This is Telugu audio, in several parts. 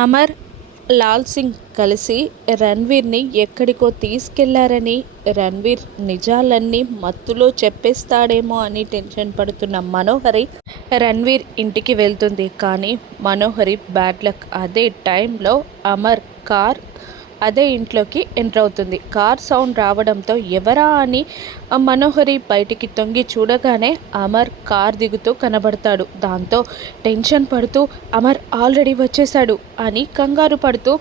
అమర్, లాల్ సింగ్ కలిసి రణ్వీర్ని ఎక్కడికో తీసుకెళ్లారని, రణ్వీర్ నిజాలన్నీ మత్తులో చెప్పేస్తాడేమో అని టెన్షన్ పడుతున్న మనోహరి రణ్వీర్ ఇంటికి వెళ్తుంది. కానీ మనోహరి బ్యాడ్ లక్. అదే టైంలో అమర్ కార్ అదే ఇంట్లోకి ఎంటర్ అవుతుంది. కార్ సౌండ్ రావడంతో ఎవరా అని మనోహరి బయటికి తొంగి చూడగానే అమర్ కార్ దిగుతూ కనబడతాడు. దాంతో టెన్షన్ పడుతూ అమర్ ఆల్రెడీ వచ్చేశాడు అని కంగారు పడుతూ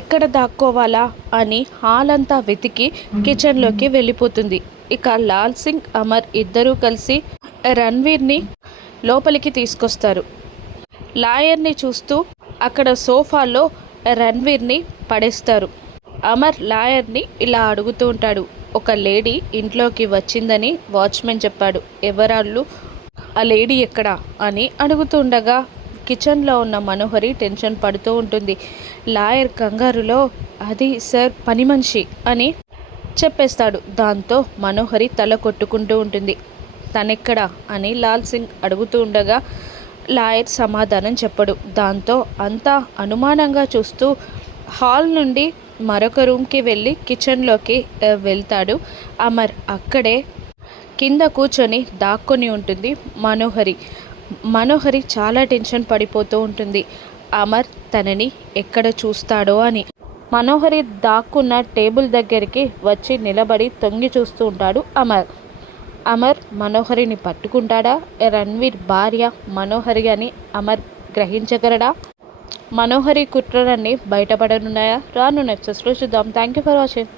ఎక్కడ దాక్కోవాలా అని హాల్ అంతా వెతికి కిచెన్లోకి వెళ్ళిపోతుంది. ఇక లాల్ సింగ్, అమర్ ఇద్దరూ కలిసి రణ్వీర్ని లోపలికి తీసుకొస్తారు. లాయర్ని చూస్తూ అక్కడ సోఫాలో రణ్వీర్ని పడేస్తారు. అమర్ లాయర్ని ఇలా అడుగుతూ ఉంటాడు. ఒక లేడీ ఇంట్లోకి వచ్చిందని వాచ్మెన్ చెప్పాడు. ఎవరాళ్ళు, ఆ లేడీ ఎక్కడా అని అడుగుతుండగా కిచెన్లో ఉన్న మనోహరి టెన్షన్ పడుతూ ఉంటుంది. లాయర్ కంగారులో అది సార్ పని మనిషి అని చెప్పేస్తాడు. దాంతో మనోహరి తల కొట్టుకుంటూ ఉంటుంది. తనెక్కడా అని లాల్ సింగ్ అడుగుతూ ఉండగా లాయర్ సమాధానం చెప్పడు. దాంతో అంతా అనుమానంగా చూస్తూ హాల్ నుండి మరొక రూమ్కి వెళ్ళి కిచెన్లోకి వెళ్తాడు అమర్. అక్కడే కింద కూర్చొని దాక్కొని ఉంటుంది మనోహరి. మనోహరి చాలా టెన్షన్ పడిపోతూ ఉంటుంది. అమర్ తనని ఎక్కడ చూస్తాడో అని. మనోహరి దాక్కున్న టేబుల్ దగ్గరికి వచ్చి నిలబడి తొంగి చూస్తూ ఉంటాడు అమర్. అమర్ మనోహరిని పట్టుకుంటాడా? రణ్వీర్ భార్య మనోహరి అని అమర్ గ్రహించగలడా? మనోహరి కుట్రలన్నీ బయటపడనున్నాయా? రానున్న ఎపిసోడ్స్లో చూద్దాం. Thank you for watching.